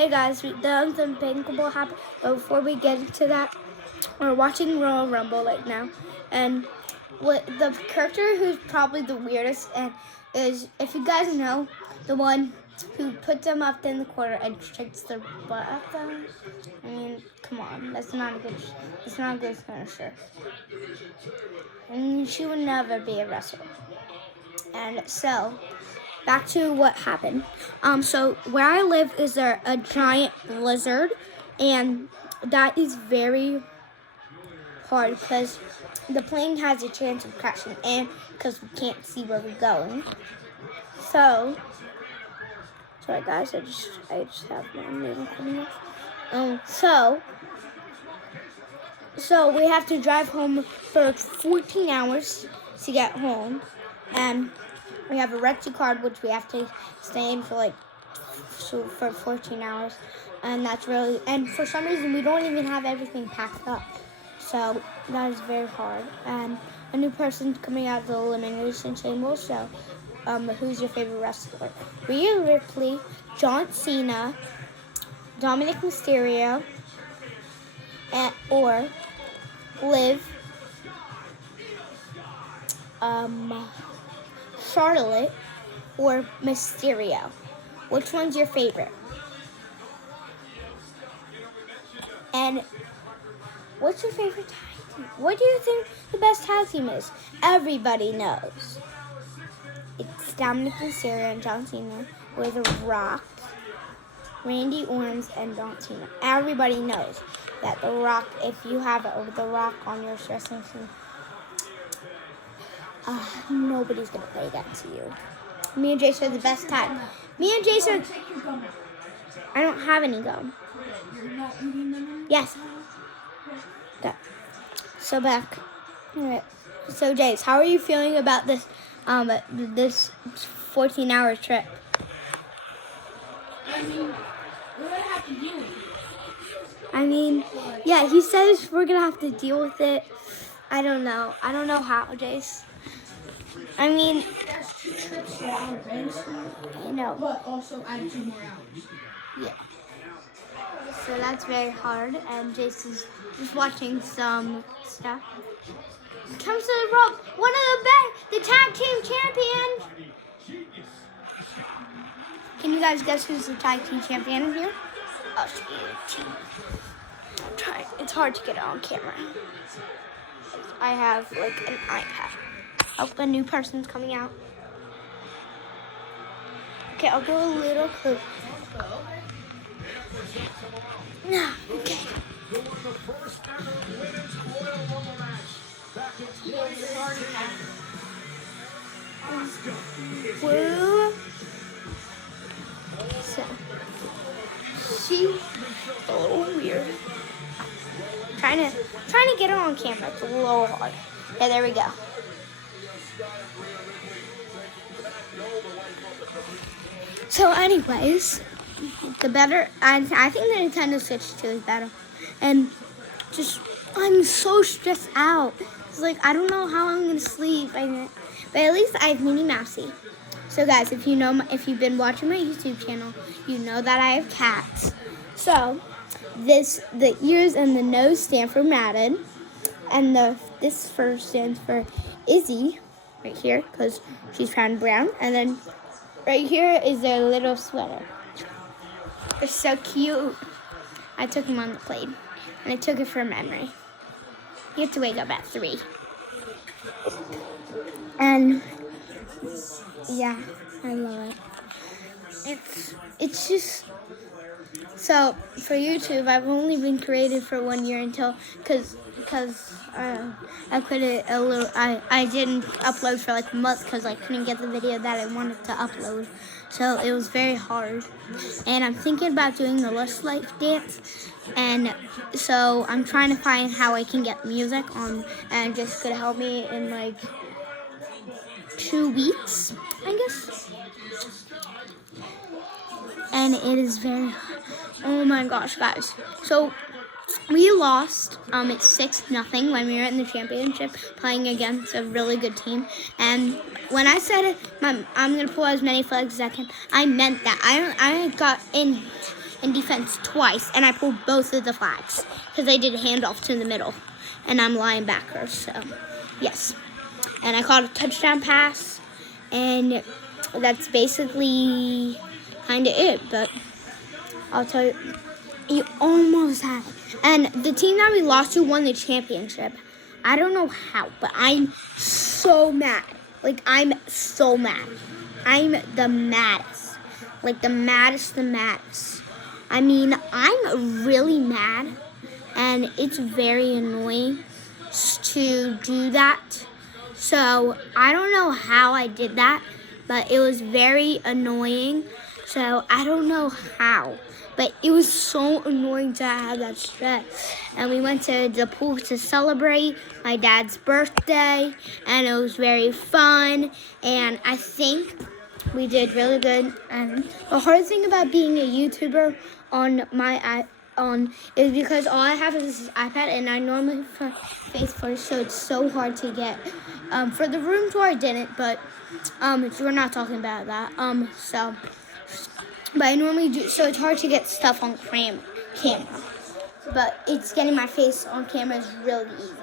Hey guys, the unthinkable happened. But before we get into that, we're watching Royal Rumble right now, and what the character who's probably the weirdest and is, if you guys know, the one who puts them up in the corner and shakes their butt at them. I mean, come on, that's not a good finisher. And she would never be a wrestler. And so, back to what happened. So where I live is there a giant blizzard, and that is very hard because the plane has a chance of crashing in because we can't see where we're going. So, sorry guys, I just have my name coming up. So we have to drive home for 14 hours to get home, and we have a Rexy card which we have to stay in for for 14 hours, and that's really, and for some reason we don't even have everything packed up, so that is very hard. And a new person coming out of the Elimination Chamber. So who's your favorite wrestler? Rhea Ripley, John Cena, Dominic Mysterio, or Liv, Charlotte, or Mysterio? Which one's your favorite? And what's your favorite tag team? What do you think the best tag team is? Everybody knows. It's Dominic Mysterio and John Cena with The Rock, Randy Orton, and John Cena. Everybody knows that The Rock, if you have The Rock on your wrestling team, nobody's going to play against you. Me and Jason are the best tag. Me and Jason. I don't have any gum. You're not eating them? Yes. Okay. So back. Alright. So Jace, how are you feeling about this this 14-hour trip? I mean, we're gonna have to deal with it. I mean, yeah, he says we're gonna have to deal with it. I don't know. I don't know how, Jace. I mean, That's 2 trips to our base, you know. but also add 2 more hours. Yeah. So that's very hard, and Jace is just watching some stuff. Comes to the rope, one of the tag team champion. Can you guys guess who's the tag team champion here? Oh, it's hard to get it on camera. I have like an iPad. Oh, a new person's coming out. Okay, I'll go a little close. No, okay. Woo. So, she's a little weird. Trying to get her on camera. It's a little hard. Yeah, there we go. So, anyways, the better. I think the Nintendo Switch 2 is better, and just I'm so stressed out. It's like I don't know how I'm gonna sleep. But at least I have Minnie Mousey. So guys, if you've been watching my YouTube channel, you know that I have cats. So the ears and the nose stand for Madden, and this fur stands for Izzy, right here, because she's found brown, and then right here is their little sweater. They're so cute. I took him on the plane, and I took it for memory. You have to wake up at 3. And yeah, I love it. It's just, so for YouTube, I've only been created for 1 year because I quit it a little. I didn't upload for like a month because I couldn't get the video that I wanted to upload. So it was very hard. And I'm thinking about doing the Lust Life dance. And so I'm trying to find how I can get music on, and just could help me in like 2 weeks, I guess. And it is very, oh my gosh, guys. So we lost. It's 6-0 when we were in the championship playing against a really good team. And when I said I'm gonna pull as many flags as I can, I meant that. I got in and defense twice, and I pulled both of the flags because I did a handoff to the middle, and I'm linebacker. So, yes. And I caught a touchdown pass, and that's basically kind of it. But I'll tell you, you almost had it. And the team that we lost to won the championship. I don't know how, but I'm so mad. Like, I'm so mad. I'm the maddest. Like, the maddest. I mean, I'm really mad, and it's very annoying to do that. So, I don't know how I did that, but it was very annoying. So, I don't know how. But it was so annoying to have that stress. And we went to the pool to celebrate my dad's birthday, and it was very fun. And I think we did really good. And the hard thing about being a YouTuber on my is because all I have is this iPad, and I normally face first, so it's so hard to get. For the room tour, I didn't, but we're not talking about that. But I normally do, so it's hard to get stuff on camera. But it's getting my face on camera is really easy.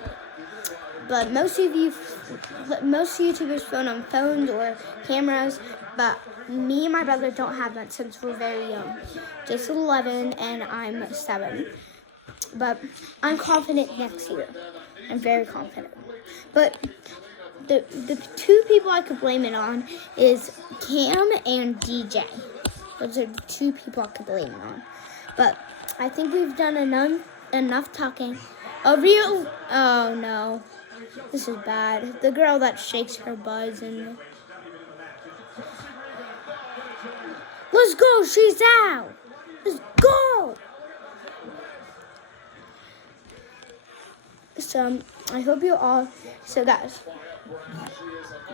But most YouTubers phone on phones or cameras, but me and my brother don't have that since we're very young. Just 11 and I'm 7. But I'm confident next year. I'm very confident. But the two people I could blame it on is Cam and DJ. Those are the two people I could blame it on. But I think we've done enough talking. Oh no. This is bad. The girl that shakes her buds and let's go, she's out. Let's go. So I hope you all, guys,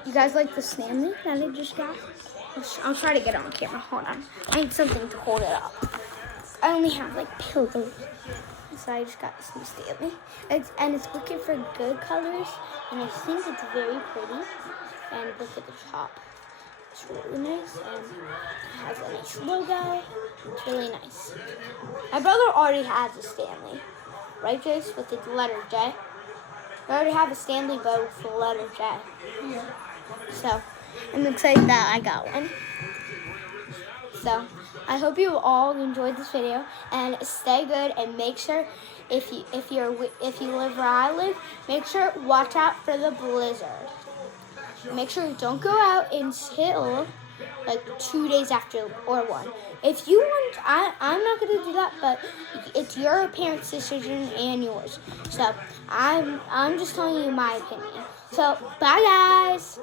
you guys like the Stanley that I just got? I'll try to get it on camera. Hold on. I need something to hold it up. I only have like pillows. So I just got this new Stanley. It's looking for good colors. And I think it's very pretty. And look at the top. It's really nice. And it has a nice logo. It's really nice. My brother already has a Stanley. Right, Jace? With the letter J. I already have a Stanley bow with the letter J. Yeah. So I'm excited that I got one. So I hope you all enjoyed this video, and stay good, and make sure if you live where I live, make sure watch out for the blizzard. Make sure you don't go out until like 2 days after or 1. If you want, I'm not going to do that, but it's your parents' decision and yours. So I'm just telling you my opinion. So bye guys.